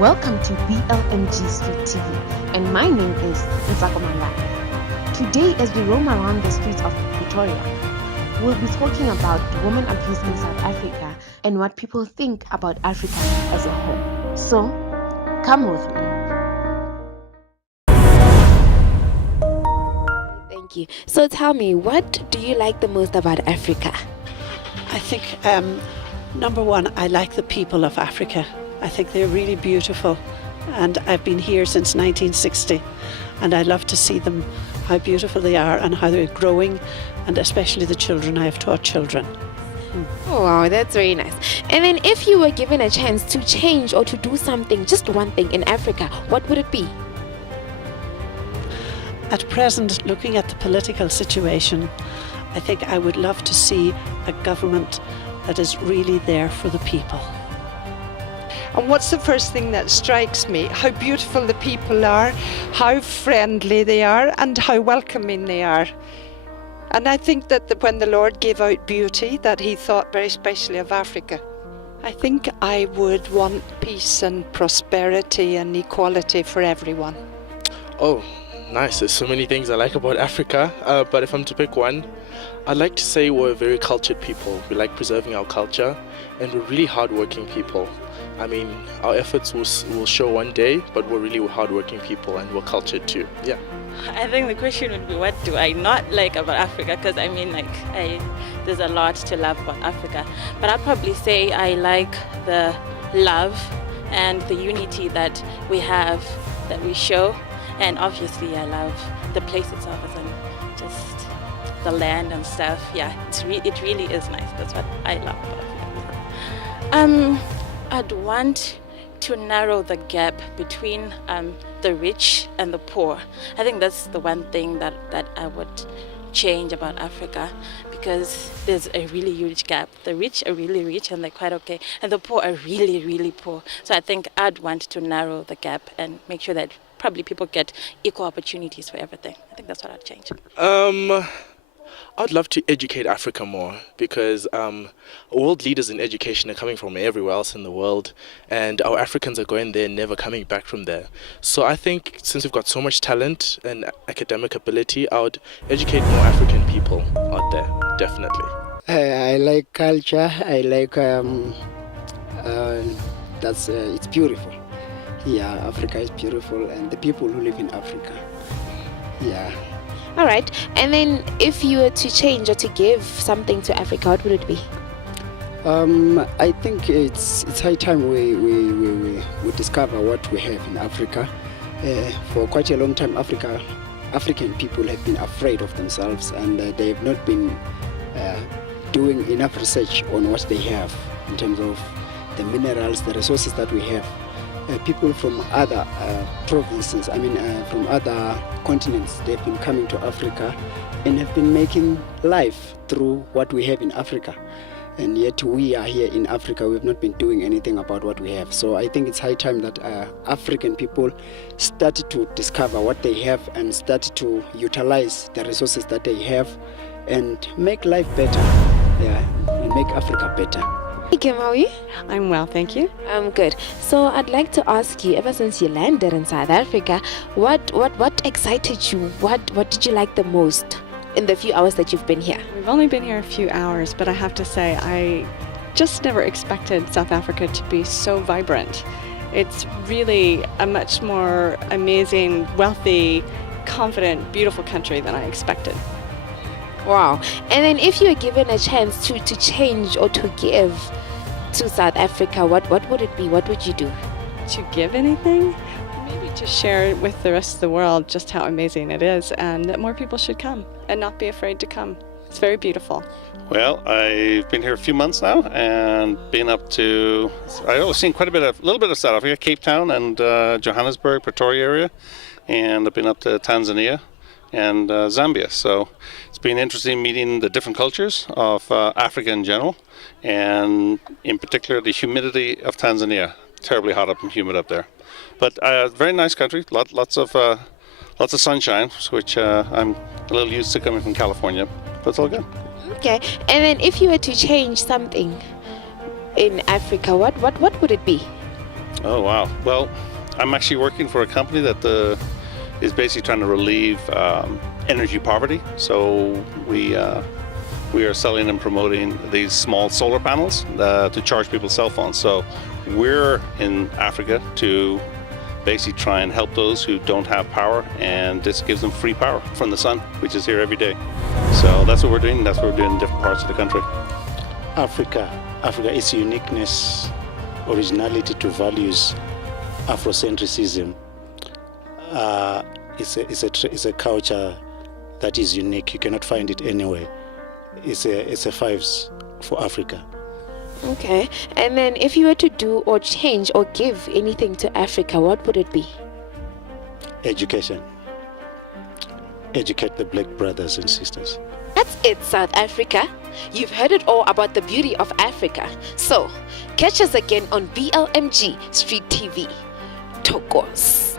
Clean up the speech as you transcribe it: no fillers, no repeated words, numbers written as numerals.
Welcome to BLMG Street TV, and my name is Nsakomala. Today, as we roam around the streets of Pretoria, we'll be talking about women abuse in South Africa and what people think about Africa as a whole. So, come with me. Thank you. So tell me, what do you like the most about Africa? I think, number one, I like the people of Africa. I think they're really beautiful, and I've been here since 1960, and I love to see them, how beautiful they are and how they're growing, and especially the children. I have taught children. Oh wow, that's very nice. And then if you were given a chance to change or to do something, just one thing in Africa, what would it be? At present, looking at the political situation, I think I would love to see a government that is really there for the people. And what's the first thing that strikes me? How beautiful the people are, how friendly they are, and how welcoming they are. And I think that when the Lord gave out beauty, that he thought very specially of Africa. I think I would want peace and prosperity and equality for everyone. Oh, nice. There's so many things I like about Africa, but if I'm to pick one, I'd like to say we're very cultured people. We like preserving our culture, and we're really hardworking people. I mean, our efforts will show one day, but we're really hardworking people, and we're cultured too. Yeah. I think the question would be, what do I not like about Africa? Because I mean, there's a lot to love about Africa. But I'd probably say I like the love and the unity that we have, that we show. And obviously I love the place itself, and just the land and stuff. Yeah, it really is nice. That's what I love about Africa. I'd want to narrow the gap between the rich and the poor. I think that's the one thing that I would change about Africa, because there's a really huge gap. The rich are really rich and they're quite okay, and the poor are really, really poor. So I think I'd want to narrow the gap and make sure that probably people get equal opportunities for everything. I think that's what I'd change. I'd love to educate Africa more, because world leaders in education are coming from everywhere else in the world, and our Africans are going there and never coming back from there. So I think since we've got so much talent and academic ability, I would educate more African people out there, definitely. I like culture. I like it's beautiful. Yeah, Africa is beautiful, and the people who live in Africa. Yeah. All right. And then if you were to change or to give something to Africa, what would it be? I think it's high time we discover what we have in Africa. For quite a long time, African people have been afraid of themselves, and they have not been doing enough research on what they have in terms of the minerals, the resources that we have. People from other provinces, from other continents, they've been coming to Africa and have been making life through what we have in Africa. And yet we are here in Africa, we've not been doing anything about what we have. So I think it's high time that African people started to discover what they have and started to utilize the resources that they have and make life better, and make Africa better. Hey Kim, how are you? I'm well, thank you. I'm good. So I'd like to ask you, ever since you landed in South Africa, what excited you? What did you like the most in the few hours that you've been here? We've only been here a few hours, but I have to say I just never expected South Africa to be so vibrant. It's really a much more amazing, wealthy, confident, beautiful country than I expected. Wow. And then if you were given a chance to change or to give to South Africa, what would it be? What would you do? To give anything? Maybe to share with the rest of the world just how amazing it is, and that more people should come and not be afraid to come. It's very beautiful. Well, I've been here a few months now and been up to, I've seen a little bit of South Africa, Cape Town and Johannesburg, Pretoria area, and I've been up to Tanzania and Zambia. So it's been interesting meeting the different cultures of Africa in general, and in particular the humidity of Tanzania. Terribly hot and humid up there, but very nice country. Lots of sunshine, which I'm a little used to coming from California, but it's all good. Okay, and then if you were to change something in Africa, what would it be? Oh, wow. Well, I'm actually working for a company that is basically trying to relieve energy poverty. So we are selling and promoting these small solar panels to charge people's cell phones. So we're in Africa to basically try and help those who don't have power, and this gives them free power from the sun, which is here every day. So that's what we're doing. That's what we're doing in different parts of the country. Africa, its uniqueness, originality to values, Afrocentrism. It's a culture that is unique. You cannot find it anywhere. It's a fives for Africa. Okay. And then if you were to do or change or give anything to Africa, what would it be? Education. Educate the black brothers and sisters. That's it, South Africa. You've heard it all about the beauty of Africa. So, catch us again on BLMG Street TV. Tokos.